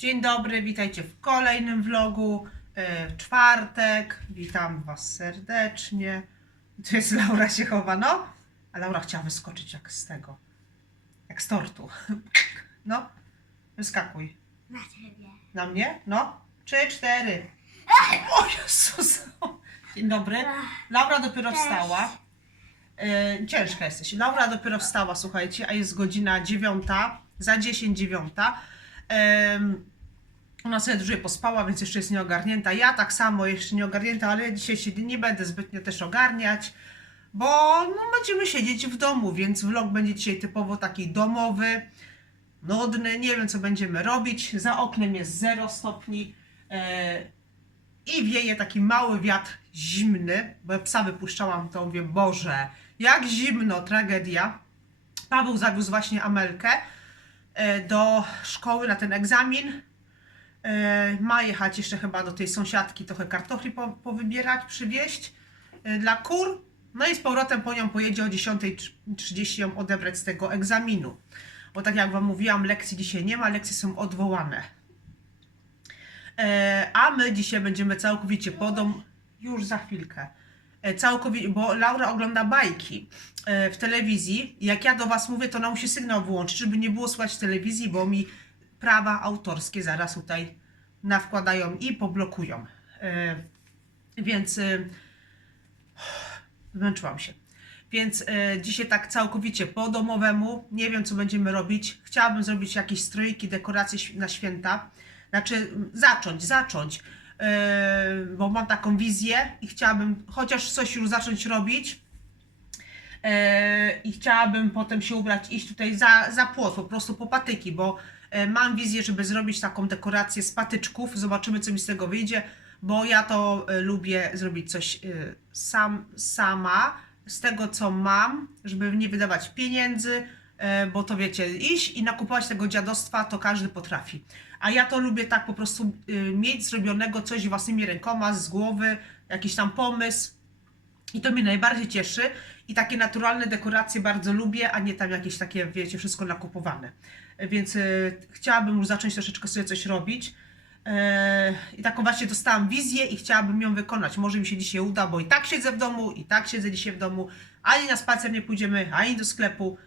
Dzień dobry, witajcie w kolejnym vlogu. E, czwartek, witam Was serdecznie. Tu jest Laura się chowa, no. A Laura chciała wyskoczyć jak z tego, jak z tortu. No, wyskakuj. Na ciebie. Na mnie? No. Trzy, cztery. O Jezus. Dzień dobry. Laura dopiero wstała. E, ciężka jesteś. Laura dopiero wstała, słuchajcie, a jest godzina dziewiąta, za 10 dziewiąta. Ona sobie dłużej pospała, więc jeszcze jest nieogarnięta. Ja tak samo jeszcze nieogarnięta, ale dzisiaj się nie będę zbytnio też ogarniać, bo no, będziemy siedzieć w domu, więc vlog będzie dzisiaj typowo taki domowy, nudny. Nie wiem, co będziemy robić. Za oknem jest 0 stopni. E, i wieje taki mały wiatr zimny, bo psa wypuszczałam, to mówię, Boże, jak zimno, tragedia. Paweł zawiózł właśnie Amelkę e, do szkoły na ten egzamin. E, Ma jechać jeszcze chyba do tej sąsiadki, trochę kartofli po, powybierać, przywieźć e, dla kur. No i z powrotem po nią pojedzie o 10.30 ją odebrać z tego egzaminu. Bo tak jak Wam mówiłam, lekcji dzisiaj nie ma, lekcje są odwołane. E, a my dzisiaj będziemy całkowicie podą już za chwilkę. Całkowicie, bo Laura ogląda bajki w telewizji. Jak ja do Was mówię, to ona musi sygnał wyłączyć, żeby nie było słychać w telewizji, bo mi prawa autorskie zaraz tutaj nawkładają i poblokują. E, więc e, zmęczyłam się. Więc e, dzisiaj tak całkowicie po domowemu. Nie wiem, co będziemy robić. Chciałabym zrobić jakieś strojki, dekoracje na święta. Znaczy, zacząć, zacząć. E, bo mam taką wizję i chciałabym chociaż coś już zacząć robić. E, I chciałabym potem się ubrać, iść tutaj za, za płot, po prostu po patyki, bo e, mam wizję, żeby zrobić taką dekorację z patyczków. Zobaczymy, co mi z tego wyjdzie, bo ja to e, lubię zrobić coś e, sam, sama, z tego, co mam, żeby nie wydawać pieniędzy, e, bo to wiecie, iść i nakupować tego dziadostwa, to każdy potrafi. A ja to lubię tak po prostu mieć zrobionego coś własnymi rękoma, z głowy, jakiś tam pomysł. I to mnie najbardziej cieszy. I takie naturalne dekoracje bardzo lubię, a nie tam jakieś takie, wiecie, wszystko nakupowane. E, Więc y, chciałabym już zacząć troszeczkę sobie coś robić. E, I taką właśnie dostałam wizję i chciałabym ją wykonać. Może mi się dzisiaj uda, bo i tak siedzę w domu, i tak siedzę dzisiaj w domu. Ani na spacer nie pójdziemy, ani do sklepu.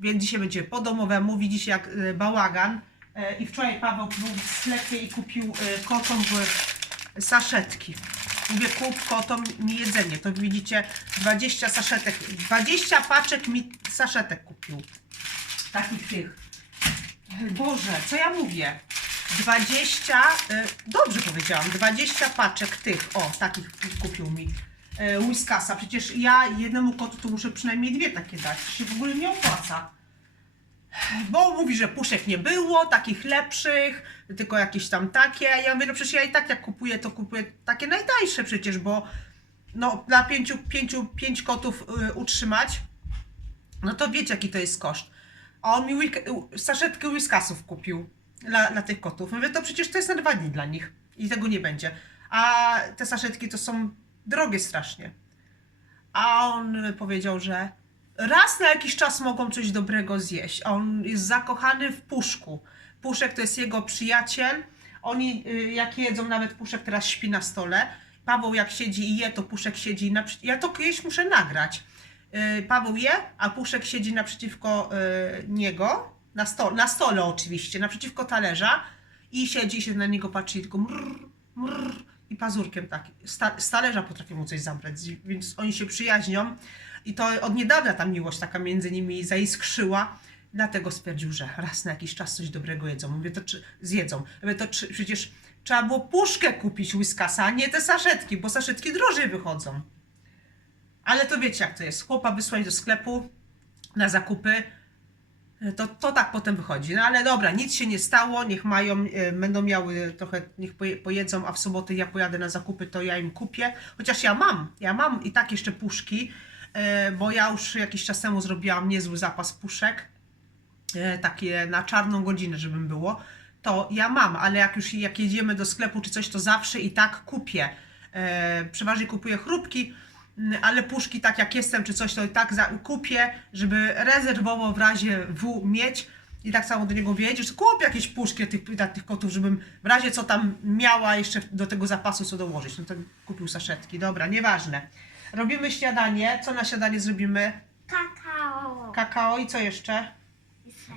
Więc dzisiaj będzie po domowemu. Widzicie jak e, bałagan. E, I wczoraj Paweł był w sklepie i kupił e, kotom saszetki. Mówię, kup kotom mi jedzenie. To widzicie 20 saszetek, 20 paczek mi saszetek kupił. Takich tych. Boże, co ja mówię? 20, e, dobrze powiedziałam, 20 paczek tych, o, takich kupił mi e, Whiskasa. Przecież ja jednemu kotu to muszę przynajmniej dwie takie dać. To się w ogóle nie opłaca. Bo mówi, że puszek nie było, takich lepszych, tylko jakieś tam takie. Ja mówię, no przecież ja i tak jak kupuję, to kupuję takie najtańsze przecież, bo no dla pięciu, pięciu, pięć kotów y, utrzymać, no to wiecie jaki to jest koszt. A on mi wik- saszetkę whiskasów kupił dla, dla tych kotów. Mówię, to przecież to jest na dwa dni dla nich i tego nie będzie. A te saszetki to są drogie strasznie. A on powiedział, że raz na jakiś czas mogą coś dobrego zjeść. A on jest zakochany w puszku. Puszek to jest jego przyjaciel. Oni y, jak jedzą, nawet Puszek teraz śpi na stole. Paweł jak siedzi i je, to Puszek siedzi naprzy... Ja to kiedyś muszę nagrać. Y, Paweł je, a Puszek siedzi naprzeciwko y, niego, na, sto, na stole oczywiście, naprzeciwko talerza i siedzi się na niego patrzy i tylko mrr, mrr, i pazurkiem tak. Z talerza potrafi mu coś zabrać, więc oni się przyjaźnią i to od niedawna ta miłość taka między nimi zaiskrzyła. Dlatego stwierdził, że raz na jakiś czas coś dobrego jedzą. Mówię, to czy, zjedzą. Mówię, to czy, przecież trzeba było puszkę kupić Whiskasa, a nie te saszetki, bo saszetki drożej wychodzą. Ale to wiecie jak to jest. Chłopa wysłać do sklepu na zakupy, to, to tak potem wychodzi. No ale dobra, nic się nie stało, niech mają, e, będą miały trochę, niech poje, pojedzą, a w sobotę ja pojadę na zakupy, to ja im kupię. Chociaż ja mam, ja mam i tak jeszcze puszki, e, bo ja już jakiś czas temu zrobiłam niezły zapas puszek, e, takie na czarną godzinę, żebym było. To ja mam, ale jak już jak jedziemy do sklepu czy coś, to zawsze i tak kupię. Przeważnie kupuję chrupki, ale puszki tak jak jestem czy coś, to i tak za, kupię, żeby rezerwowo w razie W mieć, I tak samo do niego wiedziesz, kup jakieś puszki tych, dla tych kotów, żebym w razie co tam miała jeszcze do tego zapasu co dołożyć. No to kupił saszetki, dobra, nieważne. Robimy śniadanie. Co na śniadanie zrobimy? Kakao. Kakao i co jeszcze? I ser.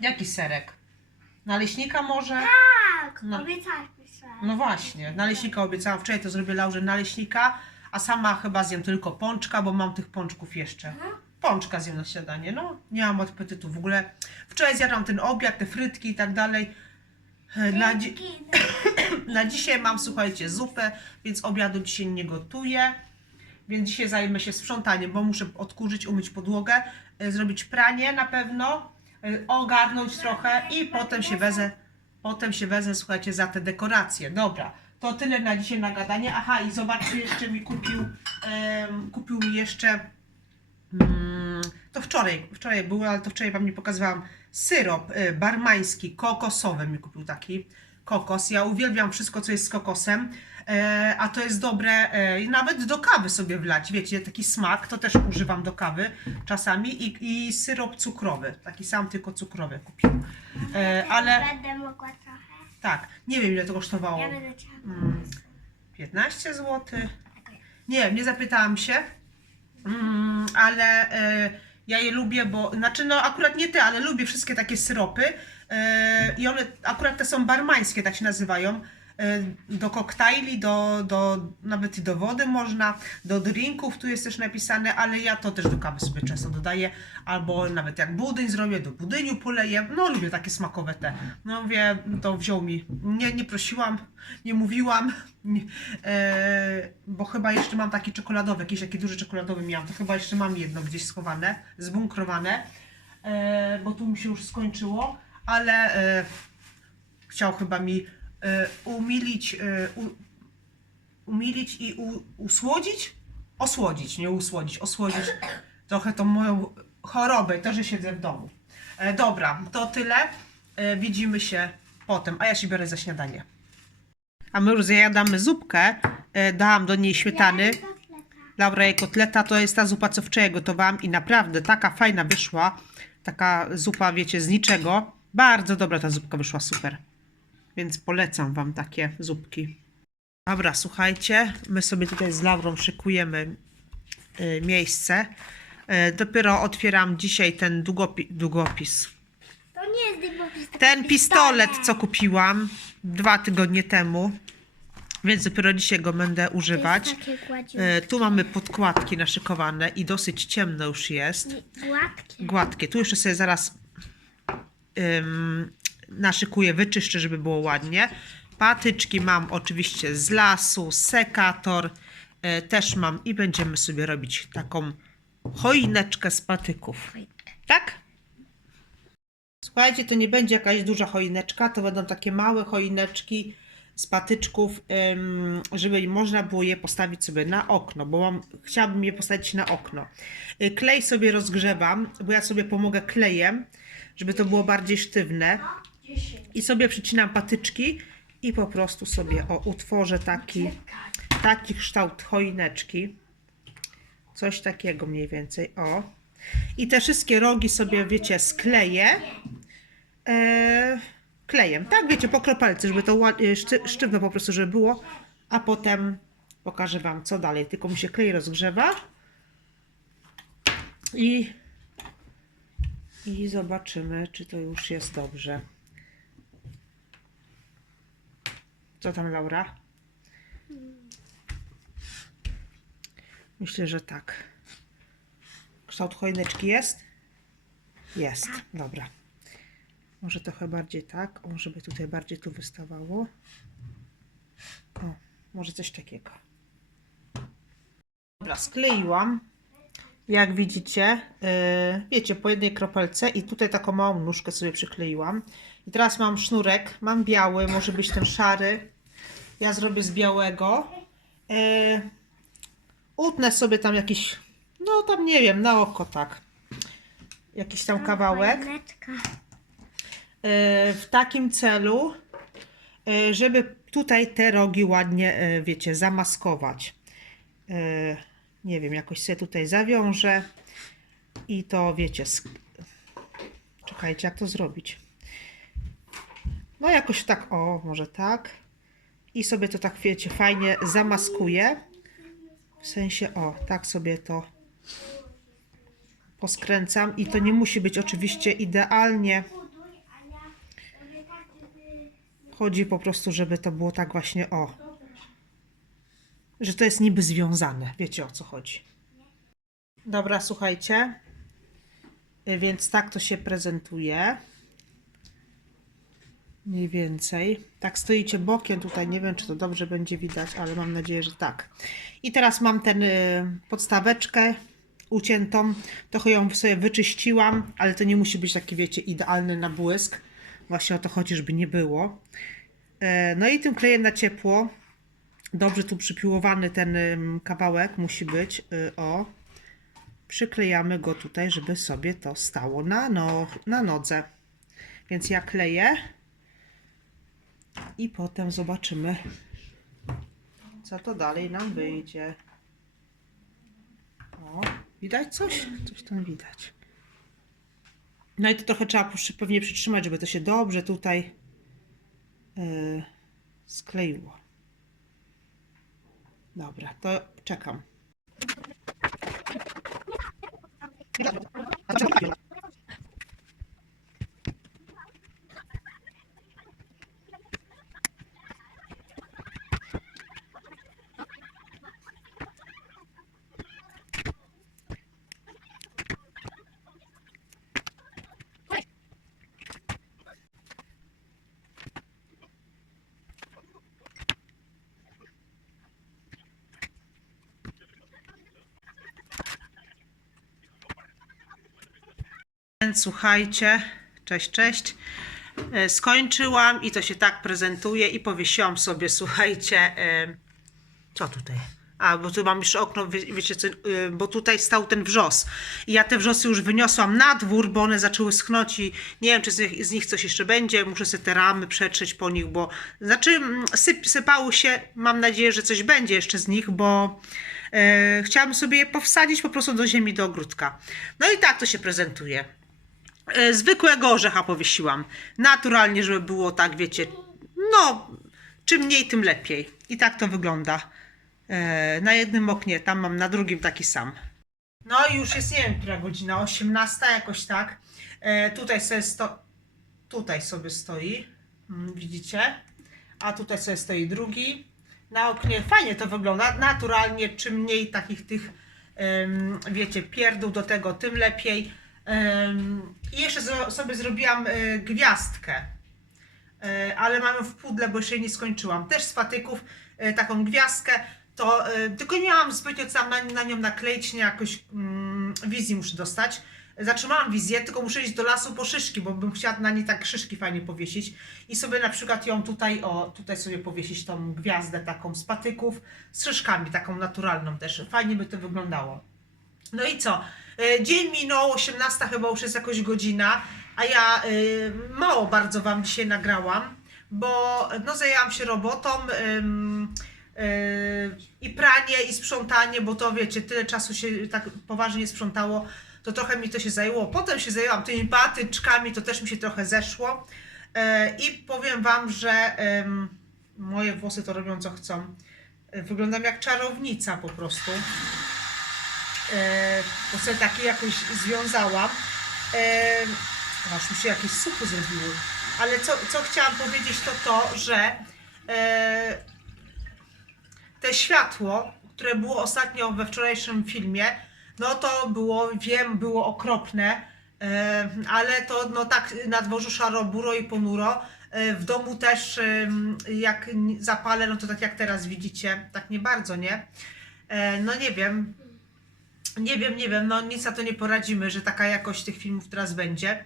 Jaki serek? Naleśnika może? Tak, No. obiecaliśmy ser. No właśnie, naleśnika obiecałam. Wczoraj to zrobię Laurze naleśnika, a sama chyba zjem tylko pączka, bo mam tych pączków jeszcze. Pączka zjem na śniadanie, no. Nie mam apetytu w ogóle. Wczoraj zjadłam ten obiad, te frytki i tak dalej. E, Na, dzi- na dzisiaj mam, słuchajcie, zupę, więc obiadu dzisiaj nie gotuję. Więc dzisiaj zajmę się sprzątaniem, bo muszę odkurzyć, umyć podłogę, e, zrobić pranie na pewno, e, ogarnąć trochę i potem się wezę, potem się wezę, słuchajcie, za te dekoracje. Dobra, to tyle na dzisiaj na gadanie. Aha, i zobaczcie, jeszcze mi kupił, em, kupił mi jeszcze, mm, to wczoraj, wczoraj było, ale to wczoraj Wam nie pokazywałam, syrop e, barmański, kokosowy mi kupił taki kokos. Ja uwielbiam wszystko, co jest z kokosem, e, a to jest dobre e, nawet do kawy sobie wlać, wiecie, taki smak, to też używam do kawy czasami i, i syrop cukrowy, taki sam, tylko cukrowy kupił. E, ale Będę mogła trochę. Tak, nie wiem ile to kosztowało. Ja będę chciała. Mm, 15 zł. Nie wiem, nie zapytałam się, mm, ale e, ja je lubię, bo, znaczy no akurat nie te, ale lubię wszystkie takie syropy e, i one akurat te są barmańskie, tak się nazywają. E, Do koktajli, do, do, nawet do wody można, do drinków tu jest też napisane, ale ja to też do kawy sobie często dodaję, albo nawet jak budyń zrobię, do budyniu poleję, no lubię takie smakowe te. No wie, to wziął mi, nie, nie prosiłam, nie mówiłam, nie, e, bo chyba jeszcze mam taki czekoladowy, jakiś taki duży czekoladowy miałam, to chyba jeszcze mam jedno gdzieś schowane, zbunkrowane, e, bo tu mi się już skończyło, ale e, chciał chyba mi umilić, e, u, umilić i u, usłodzić? Osłodzić, nie usłodzić, osłodzić trochę tą moją chorobę, to, że siedzę w domu. E, dobra, to tyle. E, widzimy się potem, a ja się biorę za śniadanie. A my już zjadamy zupkę. E, dałam do niej śmietany. Laura jej kotleta to jest ta zupa, co wczoraj gotowałam i naprawdę taka fajna wyszła. Taka zupa, wiecie, z niczego. Bardzo dobra ta zupka wyszła, super. Więc polecam Wam takie zupki. Dobra, słuchajcie, my sobie tutaj z Laurą szykujemy y, miejsce. Y, dopiero otwieram dzisiaj ten długopi- długopis. To nie jest tylko Ten pistolet, co kupiłam dwa tygodnie temu. Więc dopiero dzisiaj go będę używać. Y, tu mamy podkładki naszykowane i dosyć ciemno już jest. Gładkie. Gładkie. Tu jeszcze sobie zaraz ym, naszykuję, wyczyszczę, żeby było ładnie. Patyczki mam oczywiście z lasu, sekator y, też mam i będziemy sobie robić taką choineczkę z patyków. Tak? Słuchajcie, to nie będzie jakaś duża choineczka, to będą takie małe choineczki z patyczków, żeby można było je postawić sobie na okno, bo mam, chciałabym je postawić na okno. Y, Klej sobie rozgrzewam, bo ja sobie pomogę klejem, żeby to było bardziej sztywne. I sobie przycinam patyczki i po prostu sobie o, utworzę taki, taki kształt choineczki. Coś takiego mniej więcej, o. I te wszystkie rogi sobie, wiecie, skleję e, klejem. Tak, wiecie, po kropelce, żeby to ład- e, szty, sztywno po prostu, żeby było. A potem pokażę Wam, co dalej. Tylko mi się klej rozgrzewa. I, I zobaczymy, czy to już jest dobrze. Co tam, Laura? Myślę, że tak. Kształt choineczki jest? Jest, dobra. Może trochę bardziej tak, o, żeby tutaj bardziej tu wystawało. O, może coś takiego. Dobra, skleiłam. Jak widzicie, yy, wiecie, po jednej kropelce i tutaj taką małą nóżkę sobie przykleiłam. I teraz mam sznurek, mam biały, może być ten szary. Ja zrobię z białego. Yy, utnę sobie tam jakiś, no tam nie wiem, na oko tak. Jakiś tam kawałek. E, w takim celu, e, żeby tutaj te rogi ładnie, e, wiecie, zamaskować. E, Nie wiem, jakoś sobie tutaj zawiążę i to, wiecie, czekajcie. Jak to zrobić. No jakoś tak, o, może tak. I sobie to tak, wiecie, fajnie zamaskuję. W sensie, o, tak sobie to poskręcam. I to nie musi być oczywiście idealnie. Chodzi po prostu, żeby to było tak właśnie, o. Że to jest niby związane. Wiecie o co chodzi. Dobra, słuchajcie. Y, Więc tak to się prezentuje. Mniej więcej. Tak stoicie bokiem tutaj. Nie wiem, czy to dobrze będzie widać, ale mam nadzieję, że tak. I teraz mam ten y, podstaweczkę uciętą. Trochę ją sobie wyczyściłam, ale to nie musi być taki, wiecie, idealny na błysk. Właśnie o to chodzi, żeby nie było. E, No i tym klejem na ciepło. Dobrze tu przypiłowany ten kawałek musi być. y, O przyklejamy go tutaj, żeby sobie to stało na, no, na nodze. Więc ja kleję i potem zobaczymy, co to dalej nam wyjdzie. O, widać coś? Coś tam widać. No i to trochę trzeba pewnie przytrzymać, żeby to się dobrze tutaj yy, skleiło. Dobra, to czekam. Słuchajcie, cześć, cześć. E, Skończyłam i to się tak prezentuje i powiesiłam sobie, słuchajcie, e, co tutaj? A, bo tu mam jeszcze okno, wie, wiecie co, e, bo tutaj stał ten wrzos. I ja te wrzosy już wyniosłam na dwór, bo one zaczęły schnąć i nie wiem, czy z nich, z nich coś jeszcze będzie. Muszę sobie te ramy przetrzeć po nich, bo znaczy syp, sypało się, mam nadzieję, że coś będzie jeszcze z nich, bo e, chciałabym sobie je powsadzić po prostu do ziemi, do ogródka. No i tak to się prezentuje. E, zwykłego orzecha powiesiłam. Naturalnie, żeby było tak, wiecie, no, czym mniej, tym lepiej. I tak to wygląda. E, na jednym oknie, tam mam na drugim taki sam. No i już jest, nie wiem, która godzina, 18 jakoś tak. E, tutaj sobie sto... tutaj sobie stoi, mm, widzicie? A tutaj sobie stoi drugi. Na oknie fajnie to wygląda, naturalnie, czym mniej takich tych, wiecie, pierdół do tego, tym lepiej. I jeszcze sobie zrobiłam e, gwiazdkę, E, ale mam ją w pudle, bo jeszcze jej nie skończyłam. Też z patyków e, taką gwiazdkę, to tylko nie miałam zbytnio co na, na nią nakleić, nie jakoś mm, wizji muszę dostać. Zatrzymałam wizję, tylko muszę iść do lasu po szyszki, bo bym chciała na niej tak szyszki fajnie powiesić. I sobie na przykład ją tutaj, o, tutaj sobie powiesić tą gwiazdę taką z patyków, z szyszkami, taką naturalną też. Fajnie by to wyglądało. No i co? E, Dzień minął, 18 chyba już jest jakoś godzina, a ja y, mało bardzo Wam dzisiaj nagrałam, bo no zajęłam się robotą y, i pranie i sprzątanie, bo to wiecie, tyle czasu się tak poważnie sprzątało, to trochę mi to się zajęło. Potem się zajęłam tymi patyczkami, to też mi się trochę zeszło E, i powiem Wam, że moje włosy to robią co chcą. E, Wyglądam jak czarownica po prostu e, bo sobie takie jakoś związałam. E, aż mi się jakieś suchy zrobiły. Ale co, co chciałam powiedzieć to to, że e, te światło, które było ostatnio we wczorajszym filmie, no to było, wiem, było okropne, e, ale to no tak na dworzu szaro, buro i ponuro. E, W domu też jak zapalę, no to tak jak teraz widzicie, tak nie bardzo, nie? E, No nie wiem, nie wiem, nie wiem, no nic na to nie poradzimy, że taka jakość tych filmów teraz będzie.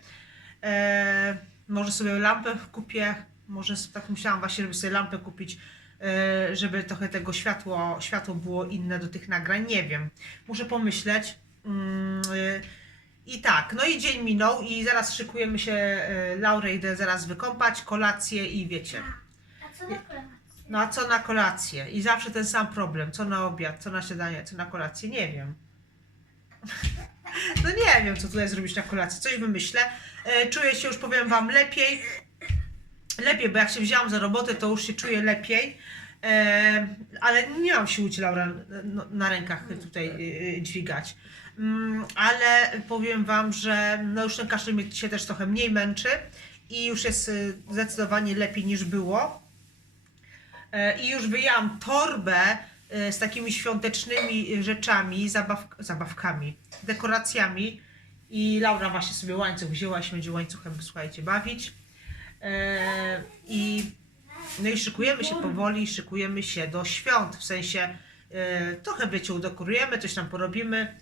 E, może sobie lampę kupię, może tak myślałam właśnie, żeby sobie lampę kupić, e, żeby trochę tego światło, światło było inne do tych nagrań, nie wiem. Muszę pomyśleć. Mm, e, I tak, no i dzień minął i zaraz szykujemy się, e, Laurę idę zaraz wykąpać, kolację i wiecie. A co na kolację? No a co na kolację? I zawsze ten sam problem. Co na obiad, co na śniadanie, co na kolację? Nie wiem. No nie wiem, co tutaj zrobić na kolację. Coś wymyślę. E, Czuję się już, powiem Wam, lepiej. Lepiej, bo jak się wzięłam za robotę, to już się czuję lepiej. E, ale nie mam siły Ci, Laura, no, na rękach tutaj e, dźwigać. Mm, ale powiem Wam, że no już ten kaszel się też trochę mniej męczy i już jest zdecydowanie lepiej niż było. I już wyjęłam torbę z takimi świątecznymi rzeczami, zabaw, zabawkami, dekoracjami. I Laura właśnie sobie łańcuch wzięła się będzie łańcuchem, słuchajcie, bawić. E, I, no i szykujemy się powoli, szykujemy się do świąt, w sensie e, trochę wiecie, udekorujemy, coś tam porobimy,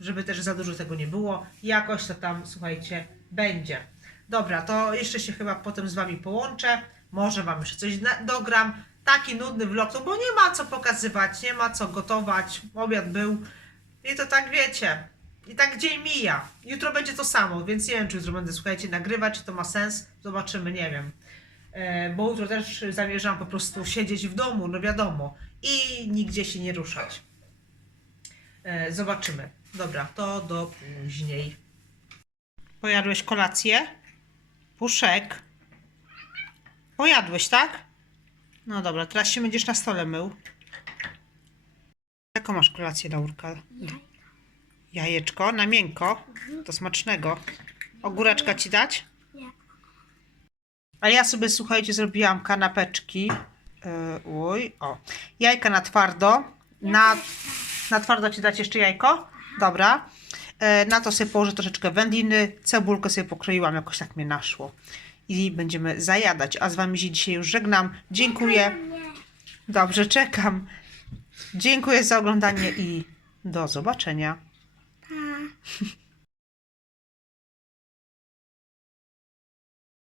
żeby też za dużo tego nie było. Jakoś to tam, słuchajcie, będzie. Dobra, to jeszcze się chyba potem z Wami połączę. Może Wam jeszcze coś dogram. Taki nudny vlog, no bo nie ma co pokazywać, nie ma co gotować. Obiad był. I to tak wiecie. I tak dzień mija. Jutro będzie to samo, więc nie wiem, czy jutro będę, słuchajcie, nagrywać, czy to ma sens. Zobaczymy, nie wiem. E, bo jutro też zamierzam po prostu siedzieć w domu, no wiadomo. I nigdzie się nie ruszać. E, zobaczymy. Dobra, to do później. Pojadłeś kolację? Puszek. Pojadłeś, tak? No dobra, teraz się będziesz na stole mył. Jaką masz kolację, Laurka? Jajeczko na miękko. To smacznego. Ogóreczka ci dać? Nie. A ja sobie, słuchajcie, zrobiłam kanapeczki. Yy, uj, o. Jajka na twardo. Na, na twardo ci dać jeszcze jajko? Dobra. E, na to sobie położę troszeczkę wędliny. Cebulkę sobie pokroiłam, jakoś tak mnie naszło. I będziemy zajadać. A z wami się dzisiaj już żegnam. Dziękuję. Dobrze, czekam. Dziękuję za oglądanie i do zobaczenia. Pa.